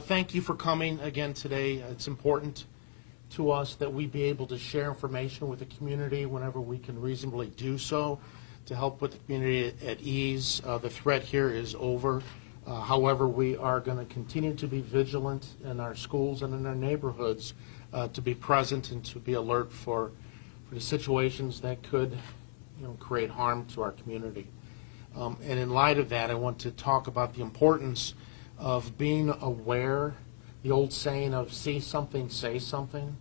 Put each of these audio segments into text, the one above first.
Thank you for coming again today. It's important to us that we be able to share information with the community whenever we can reasonably do so to help put the community at ease. The threat here is over. However, we are going to continue to be vigilant in our schools and in our neighborhoods to be present and to be alert for the situations that could create harm to our community. And in light of that, I want to talk about the importance of being aware, the old saying of see something, say something,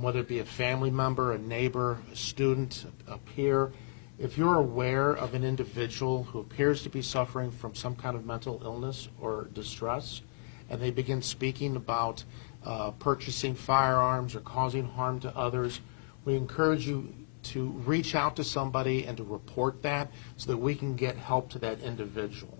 whether it be a family member, a neighbor, a student, a peer. If you're aware of an individual who appears to be suffering from some kind of mental illness or distress, and they begin speaking about purchasing firearms or causing harm to others, we encourage you to reach out to somebody and to report that so that we can get help to that individual.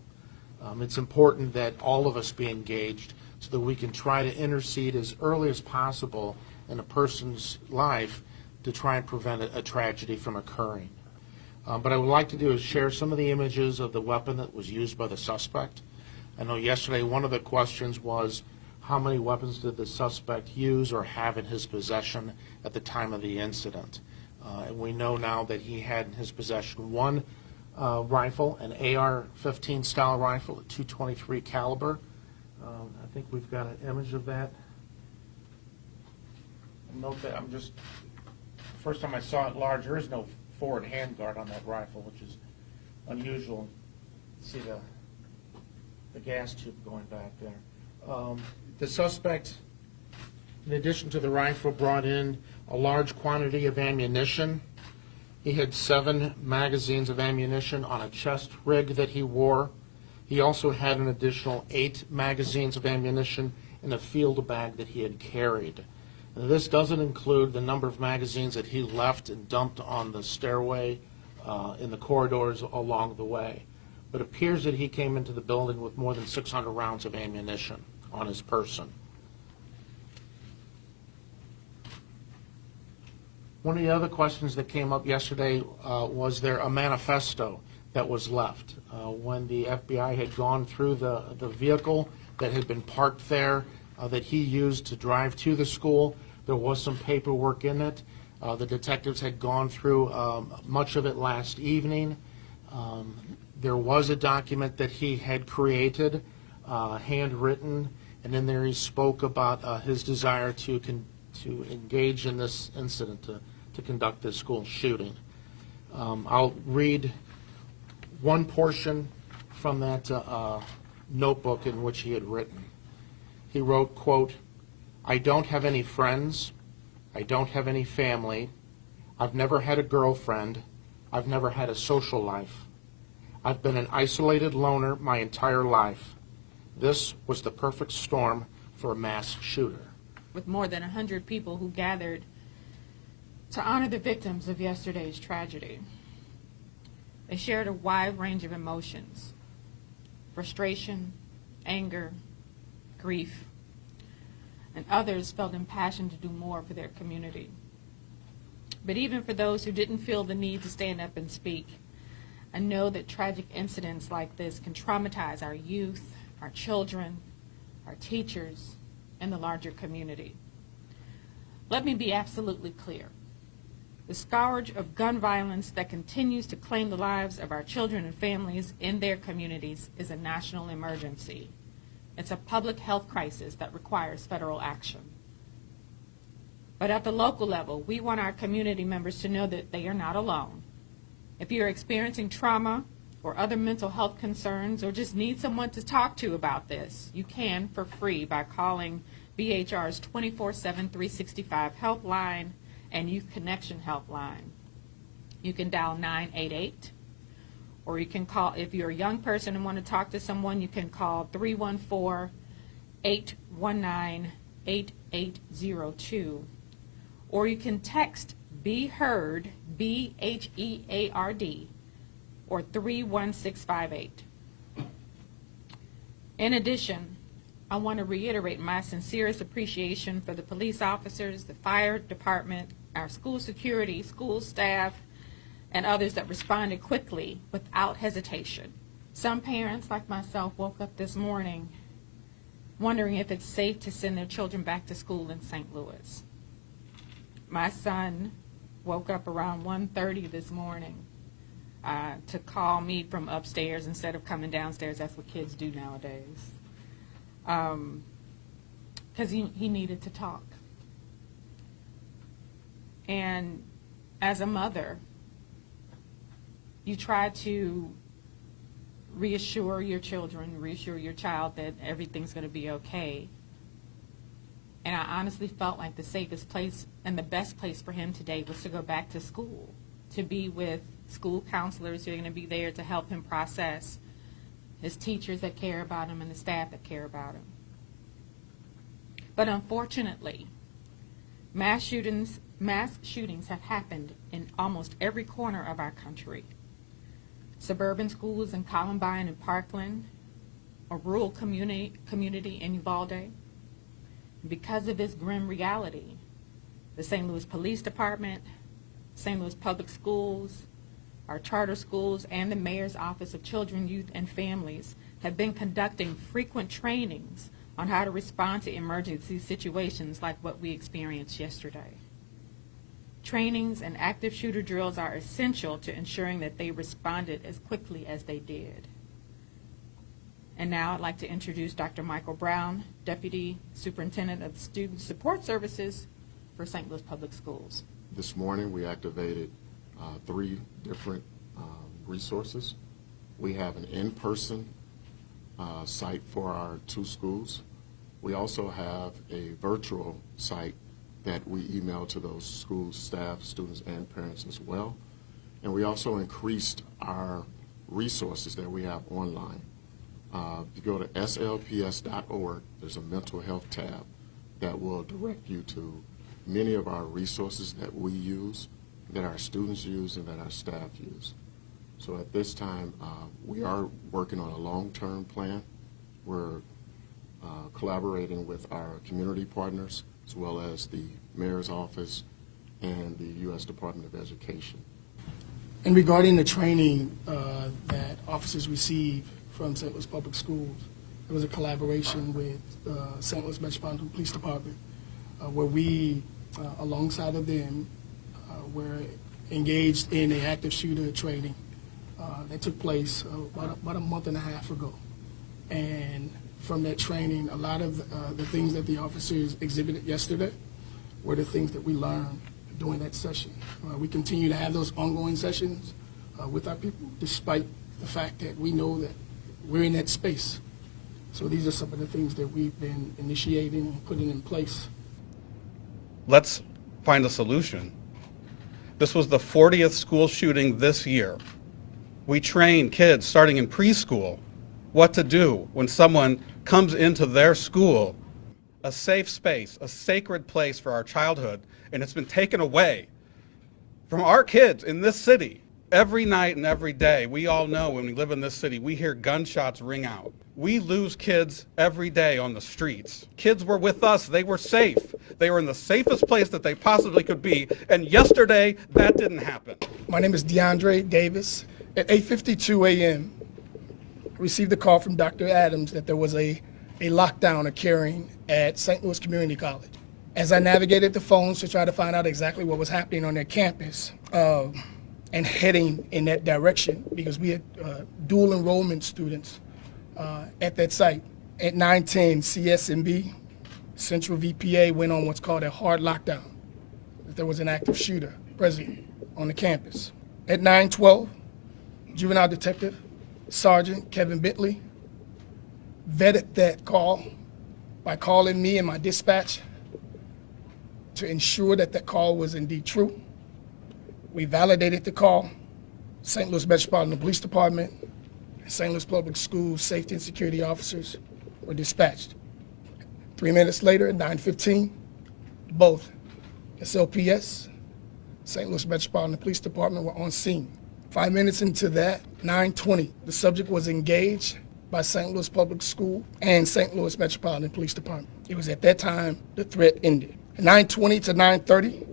It's important that all of us be engaged so that we can try to intercede as early as possible in a person's life to try and prevent a tragedy from occurring. But I would like to do is share some of the images of the weapon that was used by the suspect. I know yesterday one of the questions was how many weapons did the suspect use or have in his possession at the time of the incident. And we know now that he had in his possession one rifle, an AR-15 style rifle, a .223 caliber. I think we've got an image of that. Note that first time I saw it large, there is no forward handguard on that rifle, which is unusual. See the gas tube going back there. The suspect, in addition to the rifle, brought in a large quantity of ammunition. He had 7 magazines of ammunition on a chest rig that he wore. He also had an additional 8 magazines of ammunition in a field bag that he had carried. Now, this doesn't include the number of magazines that he left and dumped on the stairway in the corridors along the way. But it appears that he came into the building with more than 600 rounds of ammunition on his person. One of the other questions that came up yesterday was there a manifesto that was left. When the FBI had gone through the vehicle that had been parked there that he used to drive to the school, there was some paperwork in it. The detectives had gone through much of it last evening. There was a document that he had created, handwritten, and in there he spoke about his desire to engage in this incident, to conduct this school shooting. I'll read one portion from that notebook in which he had written. He wrote, quote, "I don't have any friends. I don't have any family. I've never had a girlfriend. I've never had a social life. I've been an isolated loner my entire life. This was the perfect storm for a mass shooter." With more than 100 people who gathered to honor the victims of yesterday's tragedy. They shared a wide range of emotions: frustration, anger, grief, and others felt impassioned to do more for their community. But even for those who didn't feel the need to stand up and speak, I know that tragic incidents like this can traumatize our youth, our children, our teachers, and the larger community. Let me be absolutely clear. The scourge of gun violence that continues to claim the lives of our children and families in their communities is a national emergency. It's a public health crisis that requires federal action. But at the local level, we want our community members to know that they are not alone. If you're experiencing trauma or other mental health concerns or just need someone to talk to about this, you can for free by calling BHR's 24/7 365 helpline and Youth Connection helpline. You can dial 988, or you can call, if you're a young person and want to talk to someone, you can call 314-819-8802, or you can text Be Heard, BHEARD, or 31658. In addition, I want to reiterate my sincerest appreciation for the police officers, the fire department, our school security, school staff, and others that responded quickly without hesitation. Some parents, like myself, woke up this morning wondering if it's safe to send their children back to school in St. Louis. My son woke up around 1:30 this morning to call me from upstairs instead of coming downstairs. That's what kids do nowadays. Because he needed to talk. And as a mother, you try to reassure your children, reassure your child that everything's going to be okay. And I honestly felt like the safest place and the best place for him today was to go back to school, to be with school counselors who are going to be there to help him process, his teachers that care about him and the staff that care about him. But unfortunately, mass shootings have happened in almost every corner of our country. Suburban schools in Columbine and Parkland, a rural community in Uvalde. Because of this grim reality, the St. Louis Police Department, St. Louis Public Schools, our charter schools, and the Mayor's Office of Children, Youth, and Families have been conducting frequent trainings on how to respond to emergency situations like what we experienced yesterday. Trainings and active shooter drills are essential to ensuring that they responded as quickly as they did. And now I'd like to introduce Dr. Michael Brown, Deputy Superintendent of Student Support Services for St. Louis Public Schools. This morning we activated 3 different resources. We have an in-person site for our 2 schools. We also have a virtual site that we email to those schools, staff, students, and parents as well. And we also increased our resources that we have online. If you go to slps.org, there's a mental health tab that will direct you to many of our resources that we use, that our students use, and that our staff use. So at this time, we are working on a long-term plan. We're collaborating with our community partners, as well as the Mayor's Office and the U.S. Department of Education. And regarding the training that officers receive from St. Louis Public Schools, it was a collaboration with St. Louis Metropolitan Police Department, where we, alongside of them, were engaged in an active shooter training that took place about a month and a half ago. And from that training, a lot of the things that the officers exhibited yesterday were the things that we learned during that session. We continue to have those ongoing sessions with our people, despite the fact that we know that we're in that space. So these are some of the things that we've been initiating and putting in place. Let's find a solution. This was the 40th school shooting this year. We train kids starting in preschool what to do when someone comes into their school, a safe space, a sacred place for our childhood, and it's been taken away from our kids in this city. Every night and every day, we all know when we live in this city, we hear gunshots ring out. We lose kids every day on the streets. Kids were with us, they were safe. They were in the safest place that they possibly could be, and yesterday, that didn't happen. My name is DeAndre Davis. At 8:52 a.m., I received a call from Dr. Adams that there was a lockdown occurring at St. Louis Community College. As I navigated the phones to try to find out exactly what was happening on their campus, and heading in that direction, because we had dual enrollment students at that site. At 9:10, CSMB, Central VPA, went on what's called a hard lockdown. There was an active shooter present on the campus. At 9:12, Juvenile Detective Sergeant Kevin Bentley vetted that call by calling me and my dispatch to ensure that that call was indeed true. We validated the call. St. Louis Metropolitan Police Department and St. Louis Public Schools safety and security officers were dispatched. 3 minutes later, at 9:15, both SLPS, St. Louis Metropolitan Police Department were on scene. 5 minutes into that, 9:20, the subject was engaged by St. Louis Public School and St. Louis Metropolitan Police Department. It was at that time the threat ended. At 9:20 to 9:30,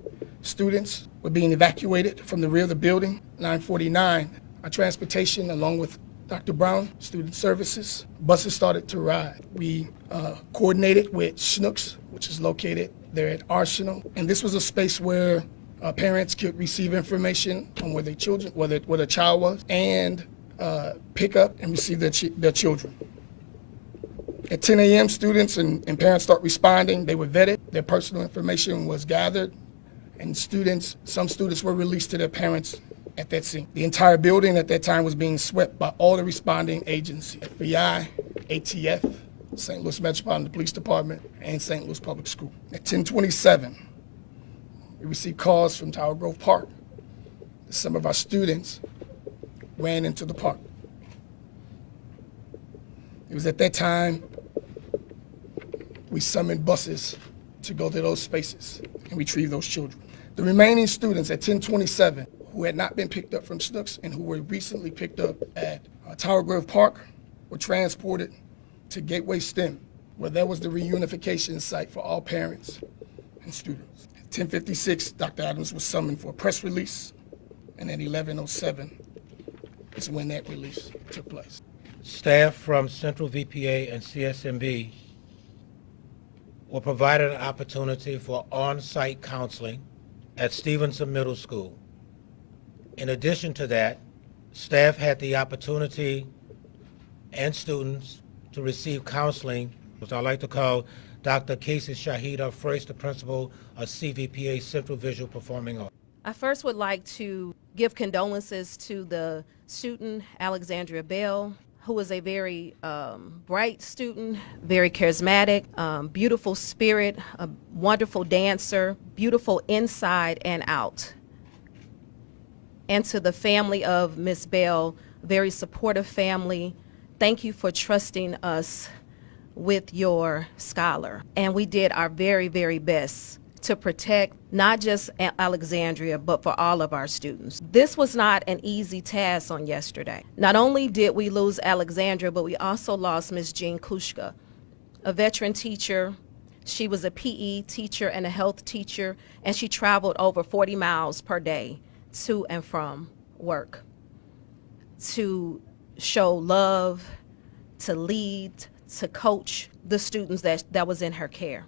students were being evacuated from the rear of the building. 9:49, our transportation, along with Dr. Brown, Student Services. Buses started to ride. We coordinated with Schnucks, which is located there at Arsenal. And this was a space where parents could receive information on where their children, where the child was, and pick up and receive their children. At 10 a.m., students and parents start responding. They were vetted. Their personal information was gathered. And some students were released to their parents at that scene. The entire building at that time was being swept by all the responding agencies, FBI, ATF, St. Louis Metropolitan Police Department, and St. Louis Public School. At 10:27, we received calls from Tower Grove Park that some of our students ran into the park. It was at that time we summoned buses to go to those spaces and retrieve those children. The remaining students at 10:27 who had not been picked up from Snooks and who were recently picked up at Tower Grove Park were transported to Gateway STEM, where there was the reunification site for all parents and students. At 10:56, Dr. Adams was summoned for a press release, and at 11:07 is when that release took place. Staff from Central VPA and CSMB were provided an opportunity for on-site counseling at Stevenson Middle School. In addition to that, staff had the opportunity and students to receive counseling, which I like to call Dr. Casey Shahida, first the principal of CVPA Central Visual Performing Arts. I first would like to give condolences to the student, Alexandria Bell, who was a very bright student, very charismatic, beautiful spirit, a wonderful dancer, beautiful inside and out. And to the family of Miss Bell, very supportive family, thank you for trusting us with your scholar. And we did our very, very best to protect not just Alexandria, but for all of our students. This was not an easy task on yesterday. Not only did we lose Alexandria, but we also lost Miss Jean Kuczka, a veteran teacher. She was a PE teacher and a health teacher, and she traveled over 40 miles per day to and from work to show love, to lead, to coach the students that was in her care.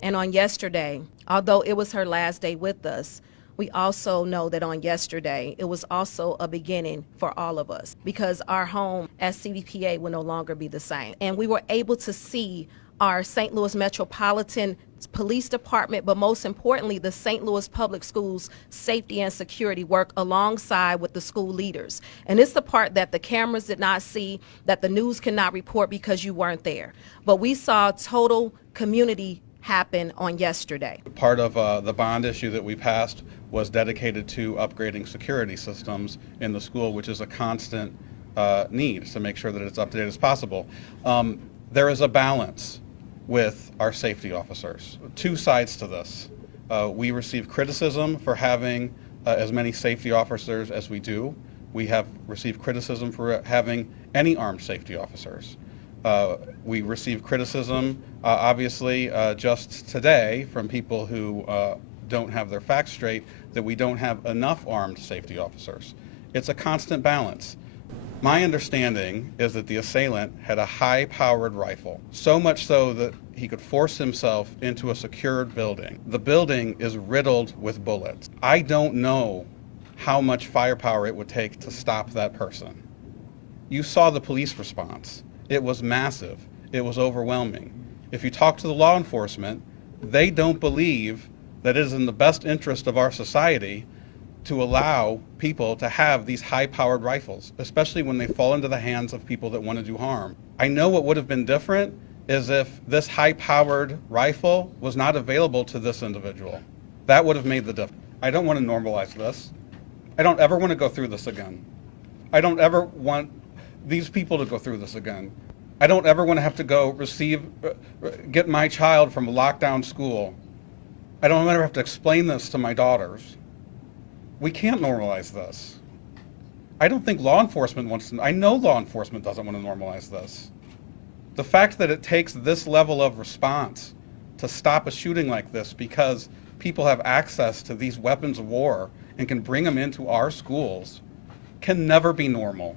And on yesterday, although it was her last day with us, we also know that on yesterday, it was also a beginning for all of us, because our home at CVPA will no longer be the same. And we were able to see our St. Louis Metropolitan Police Department, but most importantly, the St. Louis Public Schools safety and security work alongside with the school leaders. And it's the part that the cameras did not see, that the news cannot report because you weren't there. But we saw total community happen on yesterday. Part of the bond issue that we passed was dedicated to upgrading security systems in the school, which is a constant need to make sure that it's up to date as possible. There is a balance with our safety officers. Two sides to this. We receive criticism for having as many safety officers as we do. We have received criticism for having any armed safety officers. We receive criticism, obviously, just today from people who don't have their facts straight, that we don't have enough armed safety officers. It's a constant balance. My understanding is that the assailant had a high-powered rifle, so much so that he could force himself into a secured building. The building is riddled with bullets. I don't know how much firepower it would take to stop that person. You saw the police response. It was massive. It was overwhelming. If you talk to the law enforcement, they don't believe that it is in the best interest of our society to allow people to have these high-powered rifles, especially when they fall into the hands of people that want to do harm. I know what would have been different is if this high-powered rifle was not available to this individual. That would have made the difference. I don't want to normalize this. I don't ever want to go through this again. I don't ever want these people to go through this again. I don't ever want to have to go get my child from a lockdown school. I don't ever have to explain this to my daughters. We can't normalize this. I don't think law enforcement wants to. I know law enforcement doesn't want to normalize this. The fact that it takes this level of response to stop a shooting like this because people have access to these weapons of war and can bring them into our schools can never be normal.